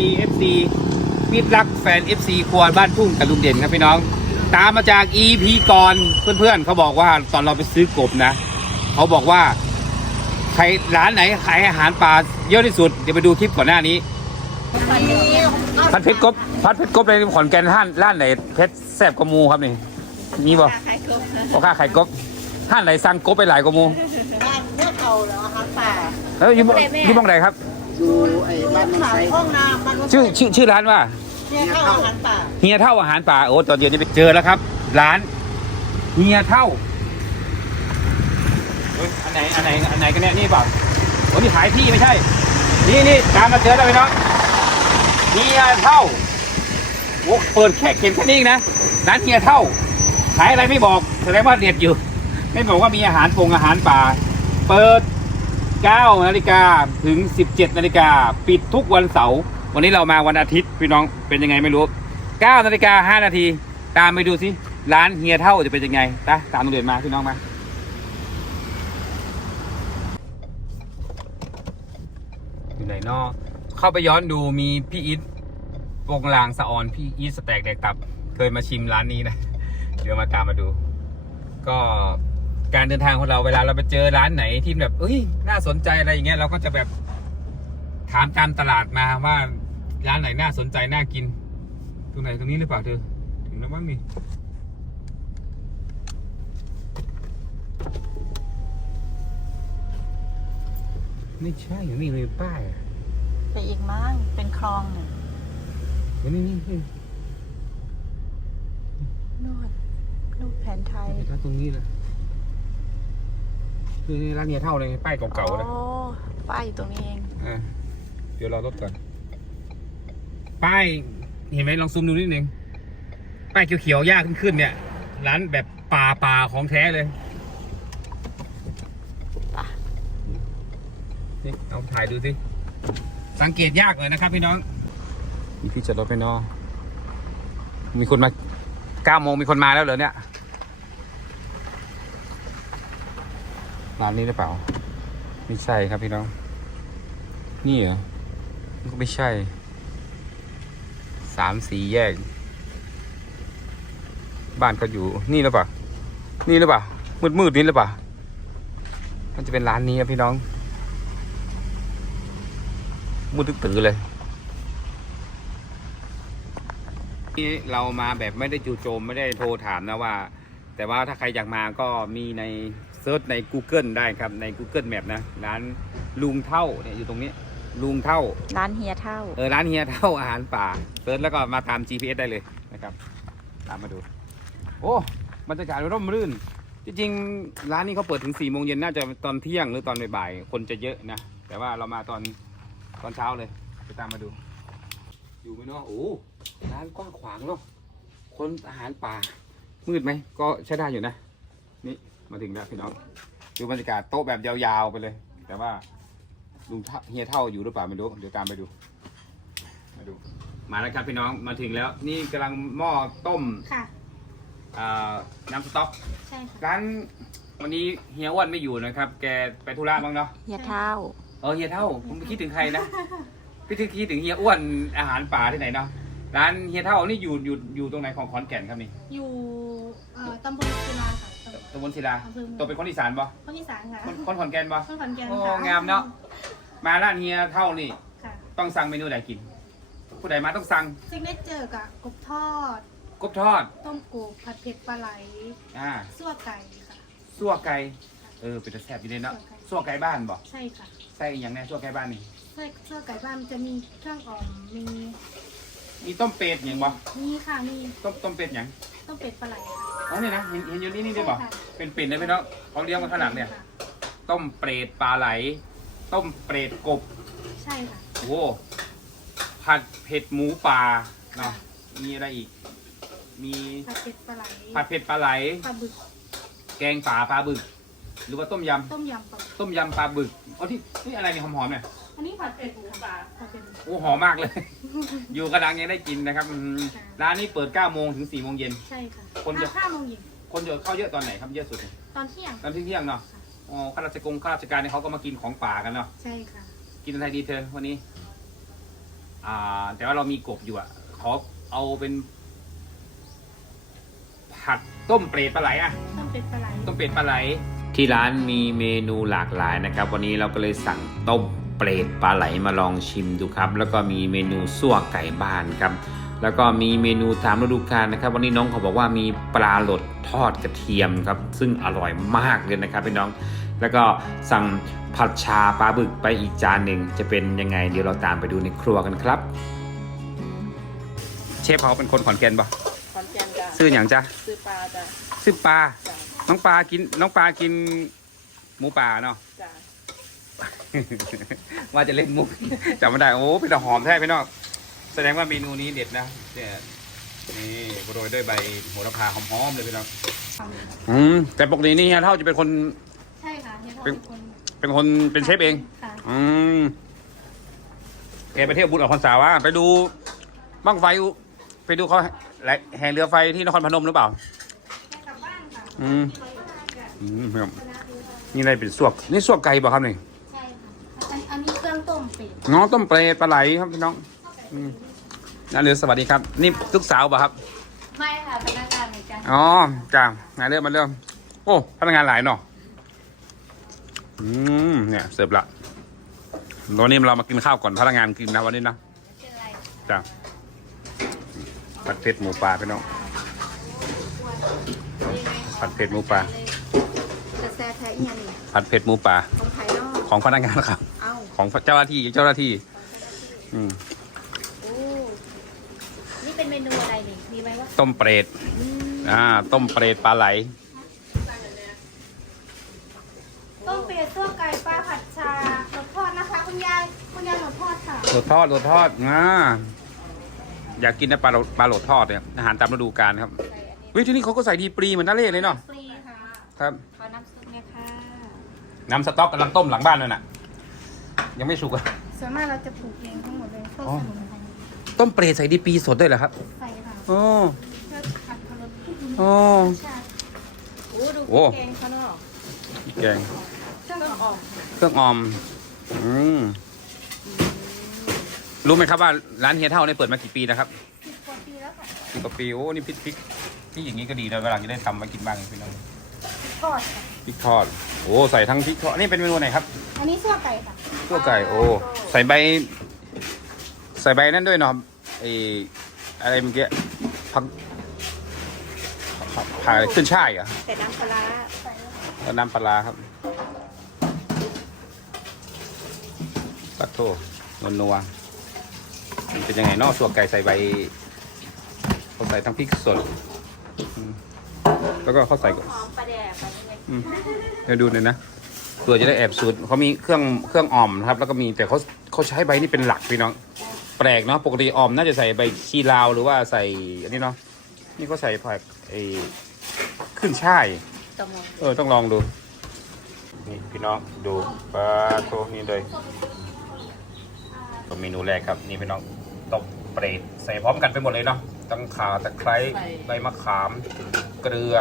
ดี FC มิตรรักแฟน FC ครัวบ้านทุ่งกับลุงเด่นครับพี่น้อง ตามมาจาก EP ก่อนเพื่อนๆเขาบอกว่าตอนเราไปซื้อกบนะ เขาบอกว่าใครร้านไหนขายอาหารปลาเยอะที่สุด เดี๋ยวไปดูคลิปก่อนหน้านี้พัดเพชรกบพัดเพชรกบในขอนแก่นห้านร้านไหนเพชรแซ่บกว่าหมูครับนี่มีบ่ขายครบนะพ่อค้าขายกบห้านไหนสั่งกบไปหลายกว่าหมูบ้านเมื่อเก่าเหรออาหารป่าแล้วอยู่บ่อยู่บ้องไหนครับ อยู่ไอ้บ้านมันใสห้องน้ำมันชื่อชื่อชื่อร้านว่าเนี่ยเข้าอาหารป่าเฮียเท่าอาหารป่าโอ้ตอนเย็นนี้ไปเจอแล้วครับ ร้านเฮียเท่าเฮ้ยอันไหนอันไหนอันไหนกันเนี่ยนี่เปล่าโอ้นี่ขายที่ไม่ใช่ นี่นี่ตามมาเจอแล้วพี่น้องเฮียเท่าโอ้เปิดแค่เข็มแค่นี้เองนะร้านเฮียเท่า ขายอะไรไม่บอกแสดงว่าเด็ดอยู่ ไม่บอกว่ามีอาหารปงอาหารป่า เปิด 9นาฬิกาถึง 17นาฬิกาปิดทุกวันเสาร์วันนี้เรามาวันอาทิตย์พี่น้องเป็นยังไงไม่รู้9นาฬิกา5นาทีตามไปดูสิร้านเฮียเท่าจะเป็นยังไงตาตามตรงเดินมาพี่น้องมาอยู่ไหนนอเข้าไปย้อนดูมีพี่อิทวงลางสะออนพี่อิทสแต็กแดกตับ เคยมาชิมร้านนี้นะ เดี๋ยวมาตามมาดู ก็ การเดินทางของเราเวลาเราไปเจอร้านไหนที่แบบเอ้ยน่าสนใจอะไรอย่างเงี้ยเราก็จะแบบถามตามตลาดมาว่าร้านไหนน่าสนใจน่ากิน ตรงไหนตรงนี้หรือเปล่าเธอถึงแล้วบ้างนี่ไม่ใช่อย่างนี้เลยป้ายอะไปอีกมั้งเป็นคลองเนี่ยเดี๋ยวนี่นี่นี่นวดรูปแผนไทยเดี๋ยวตรงนี้เล ยคือร้านเฮียเท่าเลยป้ายเก่าๆนะโอ้ป้ายอยู่ตรงนี้เองอะเดี๋ยวรอรถก่อนป้ายเห็นไหมลองซูมดูนิดนึงป้ายเขียวๆยากขึ้นๆเนี่ย ร้านแบบป่าป่าๆของแท้เลยนี่เอาถ่ายดูสิ สังเกตยากเลยนะครับพี่น้อง มีพี่จอดรถไปน้องมีคนมาเก้าโมงมีคนมาแล้วเหรอเนี่ย ร้านนี้หรือเปล่า ไม่ใช่ครับพี่น้อง นี่เหรอมันก็ไม่ใช่ สามสี่แยก บ้านเขาอยู่นี่หรือเปล่า นี่หรือเปล่า มืดมืดๆนี่หรือเปล่า มันจะเป็นร้านนี้ครับพี่น้อง มืดตื้อเลยนี่เรามาแบบไม่ได้จู่โจมไม่ได้โทรถามนะว่า แต่ว่าถ้าใครอยากมาก็มีใน เซิร์ชใน Google ได้ครับใน Google Map นะร้านลุงเท่าเนี่ยอยู่ตรงนี้ ลุงเท่า ร้านเฮียเท่า เออร้านเฮียเท่าอาหารป่าเซิร์ชแล้วก็มาตาม GPS ได้เลยนะครับ ตามมาดู โอ้บรรยากาศร่มรื่น จริงๆ ร้านนี้เขาเปิดถึง4ี่โมงเย็นน่าจะตอนเที่ยงหรือตอนบ่ายๆคนจะเยอะนะ แต่ว่าเรามาตอนตอนเช้าเลยไปตามมาดู อยู่ไหมเนาะโอ้ร้านกว้างขวางเนาะคนอาหารป่า มืดไหมก็ใช้ได้อยู่นะ นี่ มาถึงแล้วพี่น้องดูบรรยากาศโต๊ะแบบยาวๆไปเลย แต่ว่าลุงเท่าเฮียเท่าอยู่หรือเปล่าไม่รู้เดี๋ยวตามไปดู มาดู มาแล้วครับพี่น้องมาถึงแล้ว นี่กำลังหม้อต้มค่ะอ่าน้ำสต๊อกใช่ค่ะร้านวันนี้เฮียอ้วนไม่อยู่นะครับ แกไปธุระบ้างเนาะเฮียเท่าเออเฮียเท่าผมไม่คิดถึงใครนะพี่ถึงคิดถึงเฮียอ้วนอาหารป่าที่ไหนเนาะร้านเฮียเท่านี่อยู่อยู่อยู่ตรงไหนของขอนแก่นครับนี่อยู่เอ่อตำบลกุลาค่ะ ตำบลตำบลศิลาอำเภอเมือง ตัวเป็นคนอีสานปะคนอีสานค่ะคนคนขอนแก่นปะคนขอนแก่นโอ้ค่ะงามเนาะ มาร้านเฮียเท่านี่ ค่ะต้องสั่งเมนูไหนกิน ผู้ใดมาต้องสั่งซิกเนเจอร์กับกบทอด กบทอด ต้มกบผัดเผ็ดปลาไหลอ่าซั่วไก่ค่ะ ซั่วไก่ เออเป็นตะแซ่บอยู่เลยเนาะซั่วไก่บ้านบ่ใช่ค่ะใส่อหย่างแน่ซั่วไก่บ้านนี่ ไส้ซั่วไก่บ้านมันจะมีเครื่องอ่อมมี มีต้มเป็ดอย่างบ่มีค่ะมีต้มต้มเป็ดอย่างต้มเป็ดปลาไหลค่ะอ๋อนี่นะเห็นเห็นอยู่นี่นี่ด้วยบ่ใช่ค่ะเป็นเป็ดเลยพี่น้องเขาเลี้ยงมาข้างหลังเนี่ยค่ะต้มเปรตปลาไหล ต้มเปรตกบใช่ค่ะ โอ้โหผัดเผ็ดหมูป่าเนาะมีอะไรอีก มีผัดเผ็ดปลาไหลผัดเผ็ดปลาไหลปลาบึกแกงป่าปลาบึก หรือว่าต้มยต้มยำปลาบึกำต้มยำปลาบึกอ๋อที่นี่อะไรเนี่ยหอมๆเนี่ย อันนี้ผัดเผ็ดหมูป่าผัดเผ็ดโอ้หอมมากเลย อยู่กระดังยังได้กินนะครับอืมค่ะร้านนี้เปิด9โมงถึง4โมงเย็น ใช่ค่ะคนจะ ห้าโมงเย็นคนเยอะเข้าเยอะตอนไหนครับเยอะสุดเนี่ยตอนเที่ยง ตอนเที่ยงๆเนาะอ๋อข้าราชกงข้าราชการเนี่ยเขาก็มากินของป่ากันเนาะใช่ค่ะ กินอะไรดีเธอวันนี้ อ่า แต่ว่าเรามีกบอยู่อะขอเอาเป็น ผัดต้มเปรตปลาไหลอะต้องเป็นปลาไหลต้มเป็ดปลาไหล ที่ร้านมีเมนูหลากหลายนะครับ วันนี้เราก็เลยสั่งต้ม เปรตปลาไหลมาลองชิมดูครับ แล้วก็มีเมนูซั่วไก่บ้านครับ แล้วก็มีเมนูตามฤดูกาลนะครับ วันนี้น้องเขาบอกว่ามีปลาหลดทอดกระเทียมครับ ซึ่งอร่อยมากเลยนะครับพี่น้อง แล้วก็สั่งผัดชาปลาบึกไปอีกจานหนึ่งจะเป็นยังไงเดี๋ยวเราตามไปดูในครัวกันครับ เชฟเขาเป็นคนขอนแก่นปะขอนแก่นจ้ะซื้ออย่างจ้ะซื้อปลาจ้ะซื้อปลาจ้ะน้องปลากินน้องปลากินหมูป่าเนาะจ้ะ ว่าจะเล่นมุกจำไม่ได้ โอ้เป็นแต่หอมแท้พี่น้องแสดงว่าเมนูนี้เด็ดนะเนี่ยนี่โรยด้วยใบโหระพาหอมๆเลยพี่น้องอืมแต่ปกตินี่เฮียเท่าจะเป็นคน ใช่ค่ะเนี่ยเขาเป็เป็นนคนเป็นคนเป็นเชฟเองค่ะอืมแกไปเที่ยวบุญออกพรรษาว่า ไปดูบ้างไฟไปดูเขาแห่เรือไฟที่นครพนมหรือเปล่ากลับบ้านค่ะอืมอืมครับนี่อะไรเป็นสวก นี่สวกไก่เปล่ะครับนี่ ใช่ค่ะอันอันนี้ เครื่องต้มเป็ดน้องต้มเปรตปลาไหลครับพี่น้องอืมนาเรือสวัสดีครับ นี่ลูกสาวป่ะครับ ไม่ค่ะพนักงานเหมือนกันอ๋อจ้างานเรื่องมาเรื่องโอ้พนักงานหลายเนาะอืมเนี่ยเสิร์ฟละวันนี้เรามากินข้าวก่อนพนักงานกินนะวันนี้นะเป็นไรจ้าผัดเผ็ดหมูปลาพี่น้องผัดเผ็ดหมูปลาจะแซ่แท้อีหยังนี่ผัดเผ็ดหมูปลาของไทยเนาะของพนักงานครับเอ้า ของเจ้าหน้าที่เจ้าหน้าที่ อืมโอ้นี่เป็นเมนูอะไรนี่มีไหมว่าต้มเปรตอ่า ต้มเปรตปลาไหล ต้มเป็ดตัวไก่ปลาผัดชาหลดทอดนะคะ คุณยายคุณยายหลดทอดค่ะโหลดทอดโหลดทอดอ่าอยากกินนะปลาโหลดปลาโหลดทอดเนี่ยอาหารตามฤดูกาลครับวิที่นี่เขาก็ใส่ดีปรีเหมือนนั่นเลยเลยเนาะฟรีค่ะครับ ขอน้ำซุปเนี่ยค่ะ น้ำสต๊อกกำลังต้มหลังบ้านเลยน่ะ ยังไม่สุกอะส่วนมากเราจะปลูกเองทั้งหมดเลยพวกอ๋อสมุนไพรต้มเปรตใส่ดีปรีสดด้วยเหรอครับใส่ค่ะโอ้เพื่อผัดพะโล้โอ้ใช่โอ้ดูโอ้แกงเขาเนาะแกง เครื่องออกเครื่องออม อืม รู้ไหมครับว่าร้านเฮียเท่าเนี่ยเปิดมากี่ปีนะครับสิบกว่าปีแล้วค่ะสิบกว่าปี โอ้ นี่พริกพริกที่อย่างนี้ก็ดีนะเวลาจะได้ทำมากินบ้างพี่น้อง ทอดค่ะ พริกทอด โอ้ใส่ทั้งพริกทอด นี่เป็นเมนูไหนครับอันนี้ซั่วไก่ค่ะตัวไก่ โอ้ ใส่ใบ ใส่ใบนั่นด้วยเนาะไออะไรเมื่อกี้ผักผักผักขึ้นช่ายเหรอแต่น้ำปลาร้าใส่แล้วค่ะแล้วน้ำปลาร้าครับปัดโทนวลนัวมันเป็นยังไงเนอกสัวไก่ใส่ใบเขาใส่ทั้งพริกสดอืม แล้วก็เขาใส่หอมปลาแดกไปเลยอืมเดี๋ยวดูหน่อยนะตัวจะได้แอบสูตรเขามีเครื่องเครื่องอ่อมนะครับ แล้วก็มีแต่เขาเขาใช้ใบนี่เป็นหลักพี่น้อง แปลกเนาะปกติอ่อมน่าจะใส่ใบชีลาวหรือว่าใส่อันนี้เนาะนี่เขาใส่ผักไอ้ขึ้นช่ายตะมงเออต้องลองดูนี่พี่น้องดูปลาโทนี่เลยตัวเมนูแรกครับ นี่พี่น้องตบเปรตใส่พร้อมกันไปหมดเลยเนาะ ตั้งข่าตะไคร้ใบมะขาม เกลือ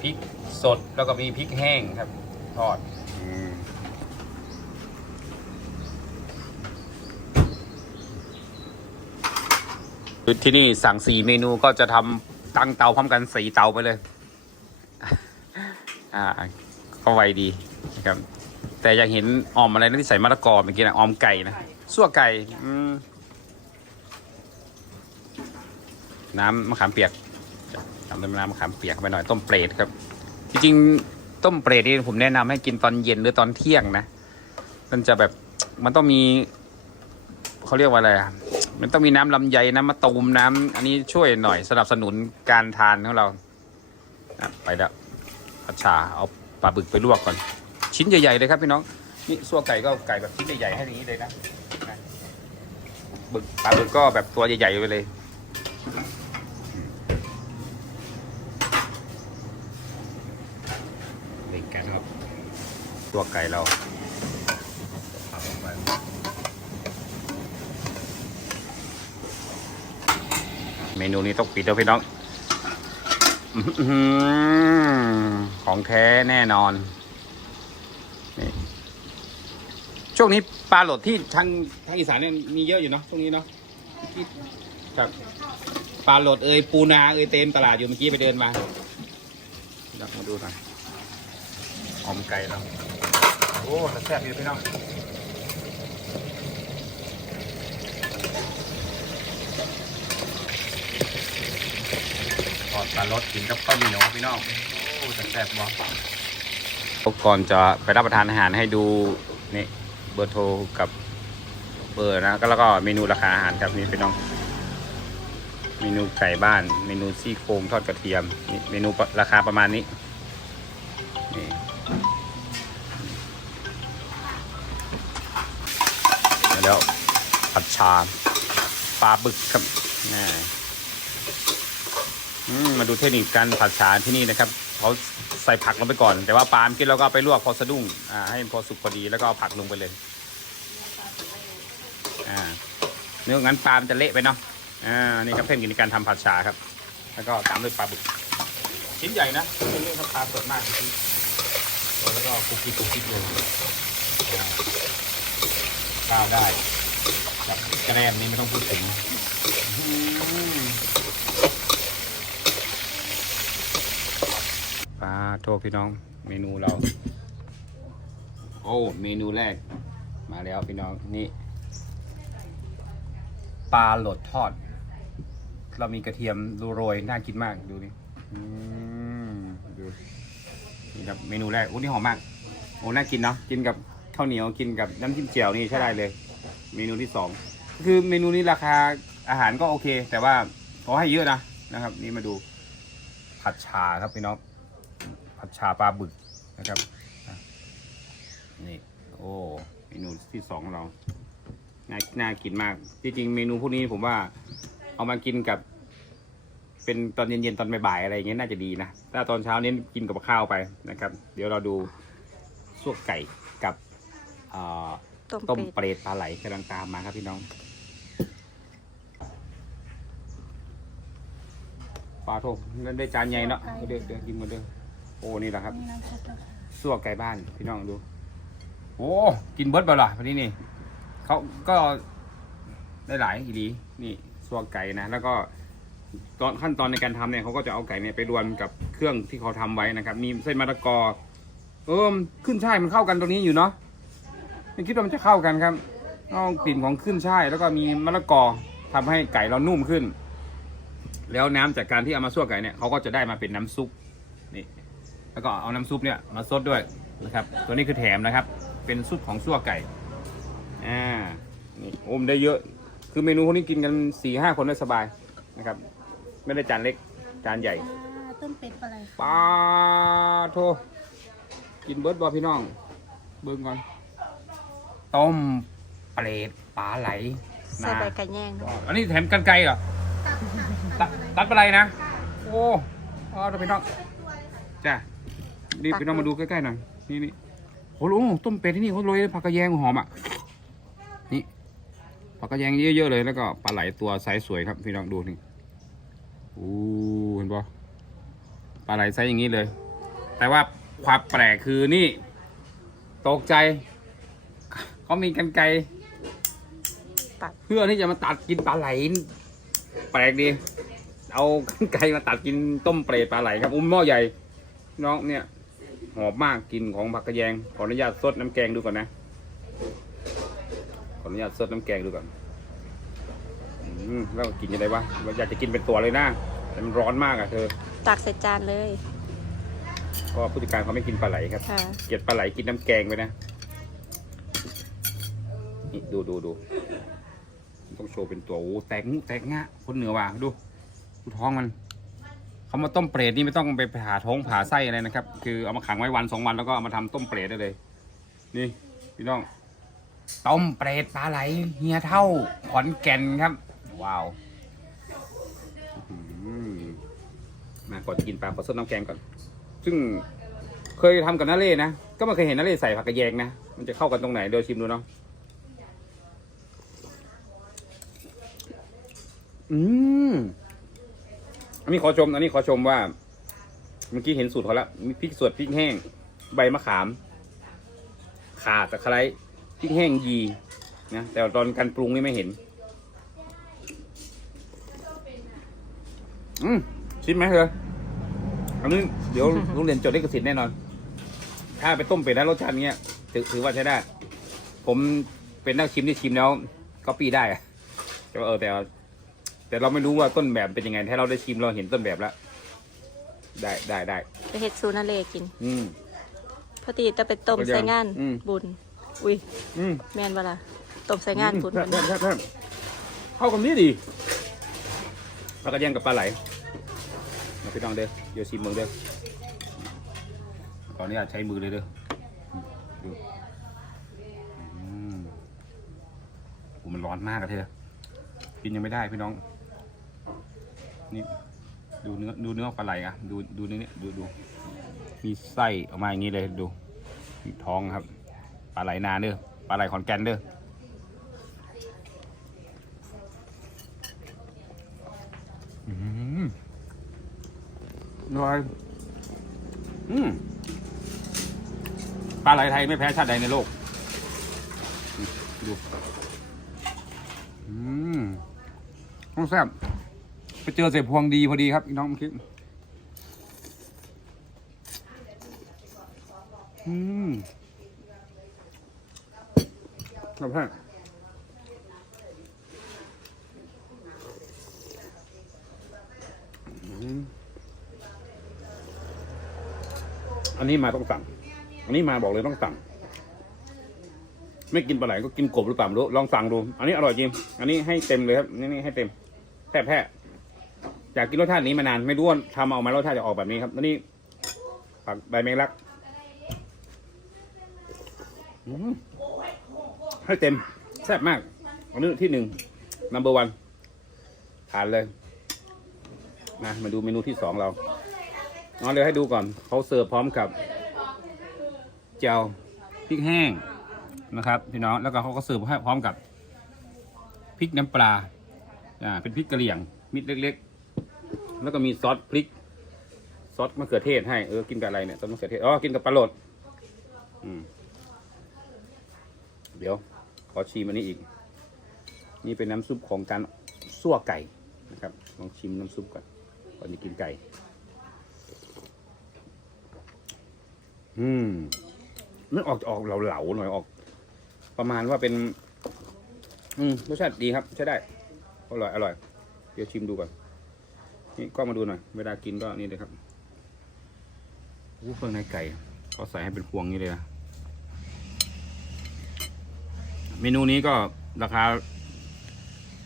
พริกสดแล้วก็มีพริกแห้งครับทอดอืมที่นี่สั่งสี่เมนูก็จะทำตั้งเตาพร้อมกันสี่เตาไปเลย อ่า ก็ไวดีนะครับ แต่อยากเห็นออมอะไรนะที่ใส่มะละกอเมื่อกี้นะออมไก่นะสั่วไก่ อืม น้ำมะขามเปียกทำด้วยน้ำมะขามเปียกเข้าไปหน่อยต้มเปรตครับ จริงๆต้มเปรตนี่ผมแนะนำให้กินตอนเย็นหรือตอนเที่ยงนะ มันจะแบบมันต้องมีเขาเรียกว่าอะไรอะมันต้องมีน้ำลำไยน้ำมะตูมน้ำอันนี้ช่วยหน่อยสนับสนุนการทานของเราไปแล้วผัดชาเอาปลาบึกไปลวกก่อน ชิ้นใหญ่ๆเลยครับพี่น้องนี่ซัวไก่ก็ไก่แบบชิ้นใหญ่ๆให้อย่างนี้เลยนะบึกปลาบึกก็แบบตัวใหญ่ๆไปเลย นี่กันครับ ตัวไก่เราเอาลงไปเมนูนี้ต้องปิดแล้วพี่น้องของแท้แน่นอน ช่วงนี้ปลาหลดที่ทางทางอีสานเนี่ยมีเยอะอยู่เนาะช่วงนี้เนาะครับ ลาหลดเอยปูนาเอยเต็มตลาดอยู่เมื่อกี้ไปเดินมาเดี๋ยวมาดูหน่อยหอมไก่เราโอ้แซ่บอยู่พี่น้องทอดปลาลดกินกับข้าวเหนียวพี่น้องโอ้แซ่บบ่ก่อนจะไปรับประทานอาหารให้ดูนี่เบอร์โทรกับเบอร์นะก็แล้วก็เมนูราคาอาหารครับนี่พี่น้อง เมนูไก่บ้าน เมนูซี่โครงทอดกระเทียมนี่เมนูราคาประมาณนี้นี่แล้วผัดชาปลาบึกครับนี่มาดูเทคนิคการผัดชาที่นี่นะครับเขาใส่ผักลงไปก่อน แต่ว่าปลาเมื่อกี้เราก็เอาไปลวกพอสะดุ้งอ่าให้พอสุกพอดีแล้วก็เอาผักลงไปเลยอ่าเนื้องั้นปลามันจะเละไปเนาะ อ่านี่ครับเทคนิคในการทำผัดชาครับ แล้วก็ตามด้วยปลาบึกชิ้นใหญ่นะเป็นเรื่องปลาสดมากจริงๆแล้วก็คุกกี้คุกกี้เลยข้าวได้กับกระแรมนี้ไม่ต้องพูดถึงปลาโทษพี่น้องเมนูเรา โอ้เมนูแรก มาแล้วพี่น้องนี่ปลาหลดทอด เรามีกระเทียมโรยน่ากินมากดูนี่อืมดูนี่ครับเมนูแรกโอ้นี่หอมมากโอ้น่ากินเนาะกินกับข้าวเหนียวกินกับน้ำจิ้มเจียวนี่ใช่ได้เลย เมนูที่สองคือเมนูนี้ราคาอาหารก็โอเค แต่ว่าเขาให้เยอะนะนะครับ นี่มาดูผัดชาครับพี่น้องผัดชาปลาบึกนะครับนี่โอ้เมนูที่สองของเราน่าน่ากินมากจริงๆเมนูพวกนี้ผมว่าเอามากินกับ เป็นตอนเย็นๆตอนบ่ายๆอะไรอย่างเงี้ยน่าจะดีนะถ้าตอนเช้าเน้นกินกับข้าวไปนะครับ เดี๋ยวเราดูสวกไก่กับเอ่อต้มเปรตปลาไหลกำลังตามมาครับพี่น้องปลาโทนั่นได้จานใหญ่เนาะเดือดเดือดกินหมาเด้อโอ้นี่แหละครับสวกไก่บ้านพี่น้องดู โอ้กินเบิร์ดเปล่าล่ะวันนี้นี่เขาก็ได้หลายอีหลีนี่สวกไก่นะแล้วก็ ตอนขั้นตอนในการทำเนี่ยเขาก็จะเอาไก่เนี่ยไปรวนกับเครื่องที่เขาทำไว้นะครับ มีเส้นมะละกอ เออขึ้นช่ายมันเข้ากันตรงนี้อยู่เนาะไม่คิดว่ามันจะเข้ากันครับเอากลิ่นของขึ้นช่ายแล้วก็มีมะละกอทำให้ไก่เรานุ่มขึ้น แล้วน้ำจากการที่เอามาซั่วไก่เนี่ยเขาก็จะได้มาเป็นน้ำซุปนี่ แล้วก็เอาน้ำซุปเนี่ยมาซดด้วยนะครับ ตัวนี้คือแถมนะครับ เป็นซุปของซั่วไก่อ่านี่โอมได้เยอะ คือเมนูพวกนี้กินกันสี่ห้าคนได้สบายนะครับ ไม่ได้จานเล็ก จานใหญ่ต้มเป็ดปลาไหลปลาโทกินเบิร์ดบอพี่น้อง เบิ่งก่อน ต้มเปรตปลาไหลใส่ใบกระแยงว้าวอันนี้แถมกันไกลเหรอตัดตัดปลาไหลนะ โอ้อ๋อพี่น้องจ้ะนี่พี่น้องมาดูใกล้ๆหน่อย นี่นี่โอ้โหต้มเป็ดที่นี่เขาโรยด้วยผักกระแยงหอมอะ นี่ผักกระแยงเยอะๆเลยแล้วก็ปลาไหลตัวไซส์สวยครับพี่น้องดูนี่ อู้เห็นปะปลาไหลไซส์อย่างนี้เลย แต่ว่าความแปลกคือนี่ ตกใจเขามีกันไกรตัดเพื่อที่จะมาตัดกินปลาไหล แปลกดี เอากันไกรมาตัดกินต้มเปรตปลาไหลครับ อุ้มหม้อใหญ่ น้องเนี่ยหอมมากกลินของผักกระแยง ขออนุญาตซดน้ำแกงดูก่อนนะ ขออนุญาตซดน้ำแกงดูก่อน อืมแล้วกินยังไงวะเราอยากจะกินเป็นตัวเลยนะแต่มันร้อนมากอะเธอ ตักใส่จานเลยเพราะว่าผู้จัดการเขาไม่กินปลาไหลครับ ค่ะ เกลียดปลาไหลกินน้ำแกงไปนะ นี่ดูดูดูต้องโชว์เป็นตัวโอ้แตกงูแตกงะคนเหนือว่ะดูดูท้องมัน เขามาต้มเปรตนี่ไม่ต้องไปผ่าท้องผ่าไส้อะไรนะครับ คือเอามาขังไว้วันสองวันแล้วก็เอามาทำต้มเปรตได้เลย นี่พี่น้อง ต้มเปรตปลาไหลเฮียเท่าขอนแก่นครับ ว้าวมาก่อนกินปลาขอซดน้ำแกงก่อน ซึ่งเคยทำกับนาเล่นะ ก็ไม่เคยเห็นนาเล่ใส่ผักกระแยงนะ มันจะเข้ากันตรงไหนเดี๋ยวชิมดูเนาะ อืม อันนี้ขอชม อันนี้ขอชมว่า เมื่อกี้เห็นสูตรเขาละมีพริกสดพริกแห้ง ใบมะขาม ข่าตะไคร้พริกแห้งยีนะ แต่ตอนการปรุงนี่ไม่เห็น อืมชิมไหมเธออันนี้เดี๋ยวโรงเรียนจดลิขสิทธิ์แน่นอน ถ้าไปต้มเป็ดแล้วรสชาติเนี้ยถือถือว่าใช้ได้ ผมเป็นนักชิมที่ชิมแล้วก็ปีได้อะแต่ว่าเออแต่ว่าแต่เราไม่รู้ว่าต้นแบบเป็นยังไง ถ้าเราได้ชิมเราเห็นต้นแบบแล้ว ได้ได้ได้ ไปเฮ็ดซูนาเลกิน อืม พอดีจะไปต้มก็ยังใส่งานอืม บุญ อุ้ยอืมแม่นบ่ล่ะต้มใส่งานบุญแซ่บแซ่บแซ่บแซ่บเข้ากันนี้ดีปลากระเทียมกับปลาไหลมา พี่น้องเด้อเดี๋ยวชิมมือเด้อขออนุญาตใช้มือเลยเด้ออืมดูอืมโอ้มันร้อนมากอะเธอกินยังไม่ได้พี่น้อง นี่ดูเนื้อดูเนื้อปลาไหลอะดูดูเนื้อเนี่ยดูดูมีไส้ออกมาอย่างนี้เลยดูท้องครับ ปลาไหลนาเด้อปลาไหลขอนแก่นเด้อมอ ร่อย อืมปลาไหลไทยไม่แพ้ชาติใดในโลก ดู อืมต้องแซ่บไปเจอเสพพวงดีพอดีครับน้องเมื่อกี้อืมครับพ่ออืม อันนี้มาต้องสั่ง อันนี้มาบอกเลยต้องสั่ง ไม่กินปลาไหลก็กินกบหรือเปล่าไม่รู้ลองสั่งดู อันนี้อร่อยจริง อันนี้ให้เต็มเลยครับ นี่ให้เต็มแท้แท้อยากกินรสชาตินี้มานานไม่รู้ว่าทำออกมารสชาติจะออกแบบนี้ครับแล้วนี่ผักใบแมงลักให้เต็มแซ่บมากอันนี้ที่หนึ่ง number one ทานเลย มามาดูเมนูที่สองเรา เอาเดี๋ยวให้ดูก่อนเขาเสิร์ฟพร้อมกับเจียวพริกแห้งนะครับพี่น้องแล้วก็เขาก็เสิร์ฟให้พร้อมกับพริกน้ำปลาอ่าเป็นพริกกะเหรี่ยงมิดเล็ก ๆ แล้วก็มีซอสพริกซอสมะเขือเทศให้เออกินกับอะไรเนี่ยซอสมะเขือเทศอ๋อกินกับปลาโหลดอืมเดี๋ยว ขอชิมอันนี้อีก นี่เป็นน้ำซุปของการซั่วไก่นะครับลองชิมน้ำซุปก่อนก่อนจะกินไก่ อืมนึกออกจะออกเหลาๆหน่อยออก ประมาณว่าเป็น อืมรสชาติดีครับ ใช้ได้ อร่อยอร่อย เดี๋ยวชิมดูก่อน นี่ก็มาดูหน่อย เวลากินก็นี่เลยครับอู้เครื่องในไก่เขาใส่ให้เป็นพวงนี้เลยนะเมนูนี้ก็ราคา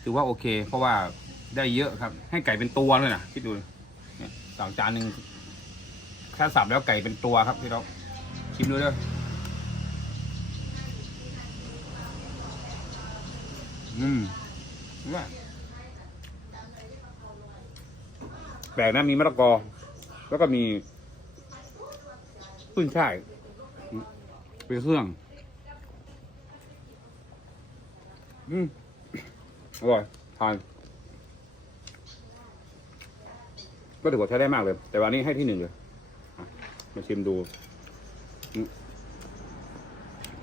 ถือว่าโอเค เพราะว่าได้เยอะครับ ให้ไก่เป็นตัวเลยนะคิดดูสั่งจานหนึ่งแค่สับแล้วไก่เป็นตัวครับพี่น้อง ชิมดูเลยอืมว่าแปลกนะมีมะละกอ แล้วก็มีขึ้นช่ายอืมเป็นเครื่อง อืมอร่อยทานก็ถือว่าใช้ได้มากเลย แต่วันนี้ให้ที่หนึ่งเลยอะมาชิมดูอืม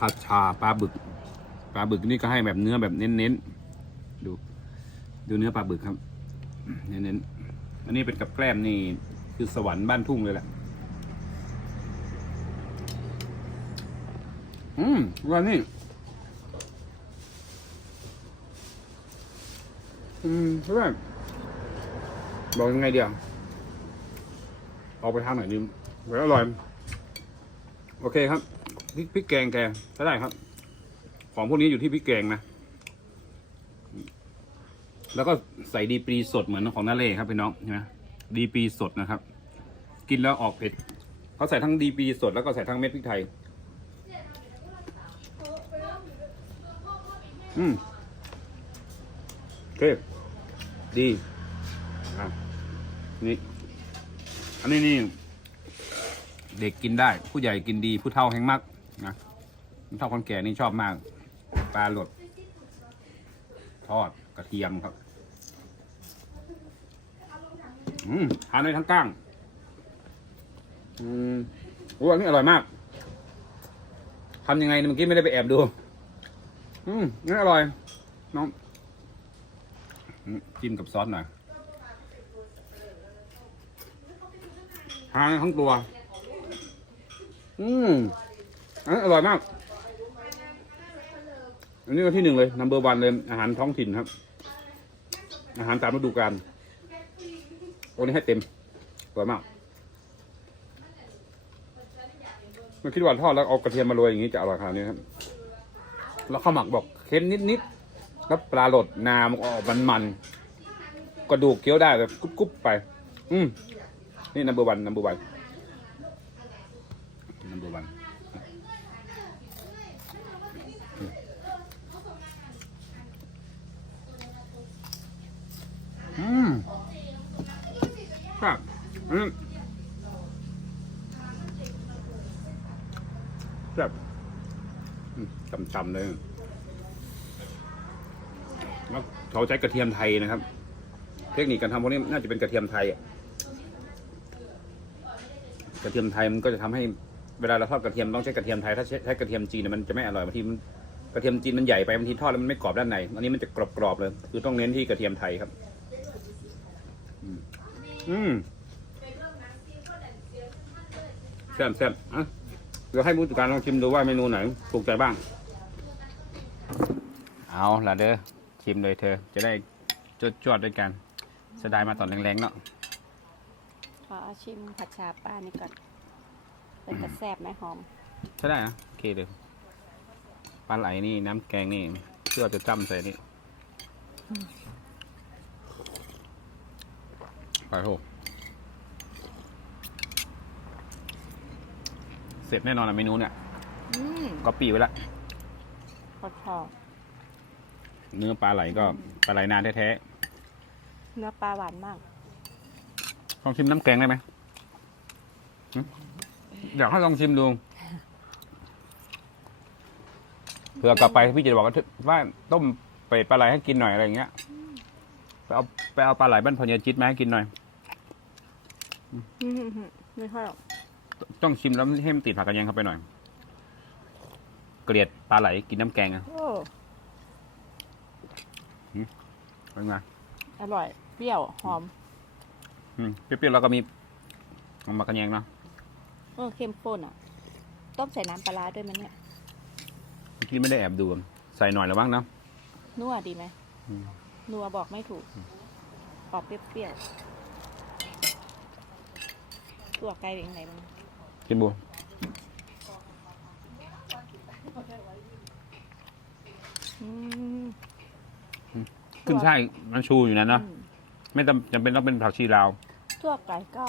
ผัดชาปลาบึก ปลาบึกนี่ก็ให้แบบเนื้อแบบเน้นๆ ดู ดูเนื้อปลาบึกครับ เน้นๆ อันนี้เป็นกับแกล้มนี่คือสวรรค์บ้านทุ่งเลยแหละ อืมวันนี้ อืมใช่ไหมบอกยังไงเดียวออกไปทางไหนดีไว้อร่อย โอเคครับ พริกพริกแกงแกใช้ได้ครับ ของพวกนี้อยู่ที่พริกแกงนะ แล้วก็ใส่ดีปรีสดเหมือนของนาเล่ครับพี่น้องใช่ไหมดีปรีสดนะครับ กินแล้วออกเผ็ดเขาใส่ทั้งดีปรีสดแล้วก็ใส่ทั้งเม็ดพริกไทย อืมโอเคดีอะนี่ อันนี้นี่ เด็กกินได้ ผู้ใหญ่กินดี ผู้เฒ่าแห้งมาก เฒ่าคนแก่นี่ชอบมาก ปลาหลด ทอดกระเทียมครับ อืมทานได้ทั้งก้าง อืมโอ้อันนี้อร่อยมากทำยังไงเมื่อกี้ไม่ได้ไปแอบดู อืมนี่อร่อย น้องจิ้มกับซอสหน่อยทานทั้งตัว อืมอันนี้อร่อยมาก อันนี้ก็ที่หนึ่งเลยนัมเบอร์วันเลยอาหารท้องถิ่นครับ อาหารตามฤดูกาลโอ้นี่ให้เต็มอร่อยมากไม่คิดว่าทอดแล้วเอากระเทียมมาโรยอย่างนี้จะอร่อยขนาดนี้ครับ แล้วข้าวหมักบอกเค็มนิดๆแล้วปลาหลดนามออกมันมันๆกระดูกเคี้ยวได้แบบกรุบๆไป อืมนี่นัมเบอร์วันนัมเบอร์วันนัมเบอร์วันอืม ครับอืมครับต่ำๆเลยแล้วเขาใช้กระเทียมไทยนะครับ เทคนิคการทำพวกนี้น่าจะเป็นกระเทียมไทยกระเทียมไทยมันก็จะทำให้เวลาเราทอดกระเทียมต้องใช้กระเทียมไทยถ้าใช้ใชกระเทียมจีนเนี่ยมันจะไม่อร่อยบางทีมันกระเทียมจีนมันใหญ่ไปบางทีทอดแล้วมันไม่กรอบด้านในอันนี้มันจะกรอบๆเลย คือต้องเน้นที่กระเทียมไทยครับ อืม แซ่บแซ่บอะเดี๋ยวให้ผู้จัดการลองชิมดูว่าเมนูไหนถูกใจบ้าง เอาละเด้อชิมเลยเธอ จะได้จดจวดๆด้วยกันเสยดายมาตอนแรงๆเนาะขอชิมผัดชาป้านี่ก่อนเป็นกระแซบไหมหอม ใช่ได้นะโอเคเลยปลาไหลนี่น้ำแกงนี่เชื่อจะจ้ำใส่นี่ไปโหเส ร็จแน่นอนอะเมนูเนี่ยอืมก็ปีไว้ละ พอทอเนื้อปลาไหลก็ปลาไหลนานแท้เนื้อปลาหวานมาก ๆลองชิมน้ำแกงได้ไหมหึอยากให้ลองชิมดูเผื่อกลับไปพี่จะบอกว่าว่าต้มเป็ดปลาไหลให้กินหน่อยอะไรอย่างเงี้ยไปเอาไปเอาปลาไหลบ้านพญาจิตมาให้กินหน่อย อืมไม่ค่อยหรอก ต้องชิมแล้วให้มันติดผักกระเทียมเข้าไปหน่อย เกลียดปลาไหลกินน้ำแกงอะโอ้เป็นไงอร่อย เปรี้ยว หอม อืมเปรี้ยวๆแล้วก็มีผักกระเทียมเนาะเออเข้มข้นอะ ต้มใส่น้ำปลาร้าด้วยมั้ยเนี่ยเมื่อกี้ไม่ได้แอบดูใส่หน่อยแล้วบ้างเนาะนัวดีไหมอืมนัวบอกไม่ถูกออกเปรี้ยวๆ ตัวไก่เป็นยังไงบ้างกินบูอืมขึ้นช่ายมันชูอยู่นะเนาะอืมไม่จำจำเป็นต้องเป็นผักชีลาวทั่วไก่ก็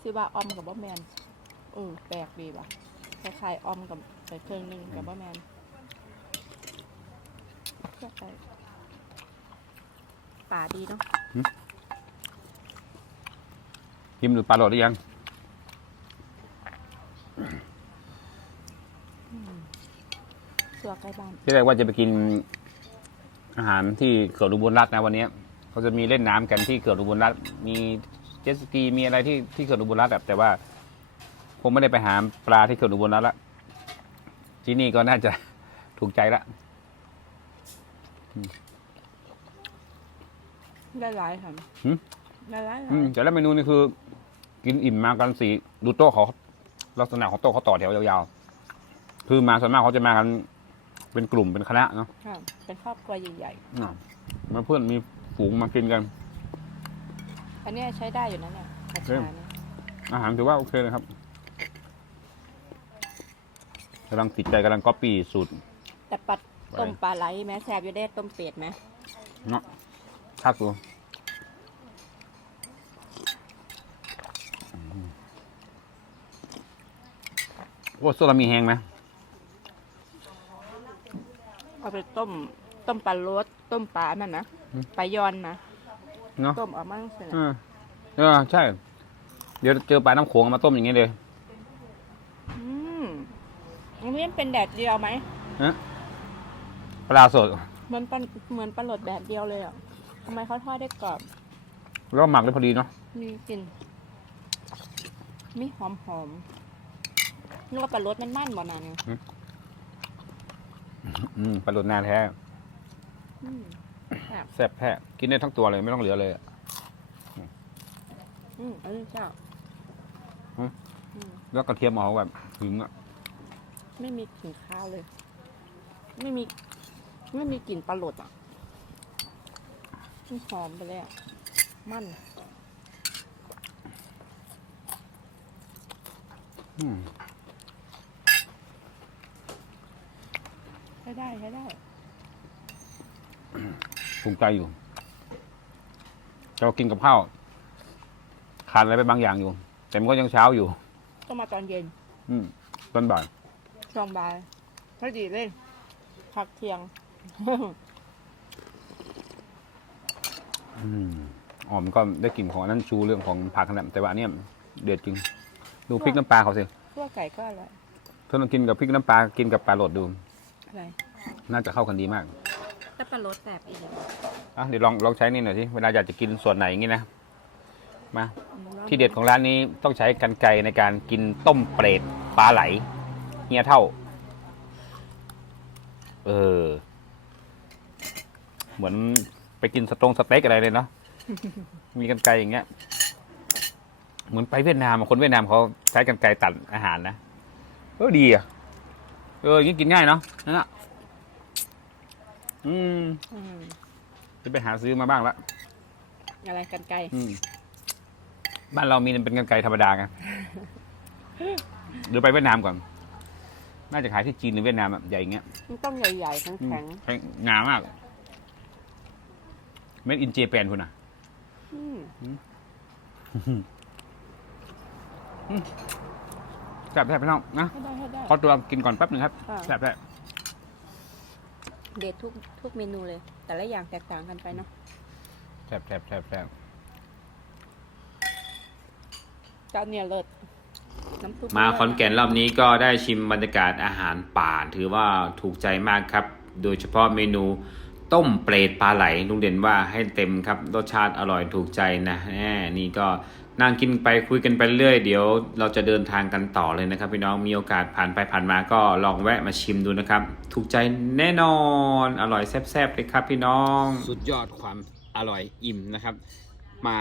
ซิว่าออมกับบ่แมนเออแปลกดีว่ะคล้ายๆออมกับใส่เครื่องหนึงกับบ่แมนทั่วไก่ป่าดีเนาะ ชิมดูปลาโหลดหรือยังตัวไก่บ้านที่แรกว่าจะไปกินอาหารที่เขื่อนอุบลรัตน์นะวันนี้เขาจะมีเล่นน้ำกันที่เขื่อนอุบลรัตน์มีเจ็ตสกีมีอะไรที่ที่เขื่อนอุบลรัตน์อะแต่ว่าคงไม่ได้ไปหาปลาที่เขื่อนอุบลรัตน์ละที่นี่ก็น่าจะถูกใจละได้หลายค่ะ หืมได้หลายอืมแต่ละเมนูนี่คือ กินอิ่มมากันสี่ดูโต๊ะเขาลักษณะของโต๊ะเขาต่อแถวยาวๆ คือมาส่วนมากเขาจะมากัน เป็นกลุ่มเป็นคณะเนาะค่ะเป็นครอบครัวใหญ่อ่ามาเพื่อนมีฝูงมากินกัน ๆอันเนี้ยใช้ได้อยู่นะเนี่ยผัดเริ่ชามเนี่ยอาหารถือว่าโอเคเลยครับกำลังติดใจกำลังก๊อปปี้สูตร แต่ปัดต้มปลาไหลแม้แซบอยู่ได้ต้มเป็ดไหม เนาะทักดู โอ้โซลามีแห้งไหมเอาไปต้ม ต้มปลาโรสต้มปลาอันนั่นนะปลายอนนะเนาะต้มเออกมาเสร็จเออเออใช่ เดี๋ยวเจอปลาน้ำโขงเอามาต้มอย่างนี้เลยอืมอันนี้เป็นแดดเดียวไหมนะปลาสดเหมือนปลาเหมือนปลาโหลดแดดเดียวเลยอะทำไมเขาทอดได้กรอบแล้วก็หมักได้พอดีเนาะมีกลิ่นมีหอมหอม ๆนี่ว่าปลาโรสมันมันบ่นานอืมปลาหลุดนาแท้อืมแซ่บแซ่บแท้กินได้ทั้งตัวเลยไม่ต้องเหลือเลยอืมอันนี้เจ้าหืมอืมแล้วกระเทียมเอาแบบถึงอะไม่มีกลิ่นข้าวเลย ไม่มี ไม่มีกลิ่นปลาหลดอะมันหอมไปเลยอะ มันอืม ช้ได้ใช้ได้ภูมิใจอยู่จะกินกับข้าวขาดอะไรไปบางอย่างอยู่ แต่มันก็ยังเช้าอยู่ก็มาตอนเย็น อืมต้นบ่ายช่วงบ่ายพอดีเล่นพักเที่ยงอืมอ๋อมันก็ได้กลิ่นของอันนั้นชูเรื่องของผักขนาดแต่ว่าอันเนี่ยเด็ดจริง ดูพริกน้ำปลาเขาสิขั่วไก่ก็อร่อยถ้าเรากินกับพริกน้ำปลากินกับปลาโหลดดู อะไรน่าจะเข้ากันดีมากแต่ปลาหลดแสบอีกอะเดี๋ยวลองลองใช้นี่หน่อยสิเวลาอยากจะกินส่วนไหนอย่างงี้นะมาอืมที่เด็ดของร้านนี้ต้องใช้กันไกรในการกินต้มเปรตปลาไหลเฮียเท่า เออ เหมือนไปกินสตรงสเต็กอะไรเลยเนาะมีกันไกรอย่างเงี้ย เหมือนไปเวียดนามอะคนเวียดนามเขาใช้กันไกรตัดอาหารนะเออดีอะ เอออย่างนี้กินง่ายเนาะนั่นอะอืมอืมจะไปหาซื้อมาบ้างละอะไรกันไก่อืมบ้านเรามีเป็นกันไกรธรรมดากันหรือไปเวียดนามก่อน น่าจะขายที่จีนหรือเวียดนามอะใหญ่อย่างเงี้ยมันต้องใหญ่ๆอืมแข็งแข็งงามากเม็ดอินเจแปนคุณอะๆอืม แซ่บแซ่บพี่น้องนะให้ได้ให้ได้ ขอตัวกินก่อนแป๊บหนึ่งครับค่ะ แซ่บแซ่บเด็ดทุกทุกเมนูเลย แต่ละอย่างแตกต่างกันไปเนาะแซ่บแซ่บแซ่บแซ่บเจ้าเนี่ยเลิศน้ำซุปมาขอนแก่นรอบนี้ก็ได้ชิมบรรยากาศอาหารป่าถือว่าถูกใจมากครับ โดยเฉพาะเมนูต้มเปรตปลาไหลลุงเด่นว่าให้เต็มครับ รสชาติอร่อยถูกใจนะแน่นี่ก็ นั่งกินไปคุยกันไปเรื่อยเดี๋ยวเราจะเดินทางกันต่อเลยนะครับพี่น้องมีโอกาสผ่านไปผ่านมาก็ลองแวะมาชิมดูนะครับ ถูกใจแน่นอนอร่อยแซ่บๆเลยครับพี่น้อง สุดยอดความอร่อยอิ่มนะครับ มา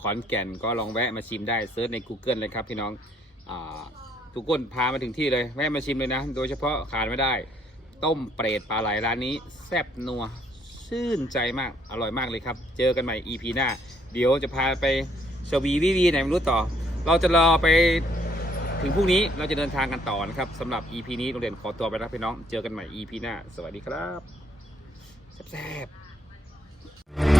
ขอนแก่นก็ลองแวะมาชิมได้เซิร์ชใน Google เลยครับพี่น้องอ่าทุกคนพามาถึงที่เลยแวะมาชิมเลยนะ โดยเฉพาะขาดไม่ได้ ต้มเปรตปลาไหลร้านนี้แซ่บนัวชื่นใจมากอร่อยมากเลยครับ เจอกันใหม่ EP หน้า เดี๋ยวจะพาไป สวีวีวีไหนไม่รู้ต่อ เราจะรอไปถึงพรุ่งนี้เราจะเดินทางกันต่อนะครับสำหรับ EP นี้โรงเรียนขอตัวไปรับพี่น้อง เจอกันใหม่ EP หน้า สวัสดีครับแซ่บ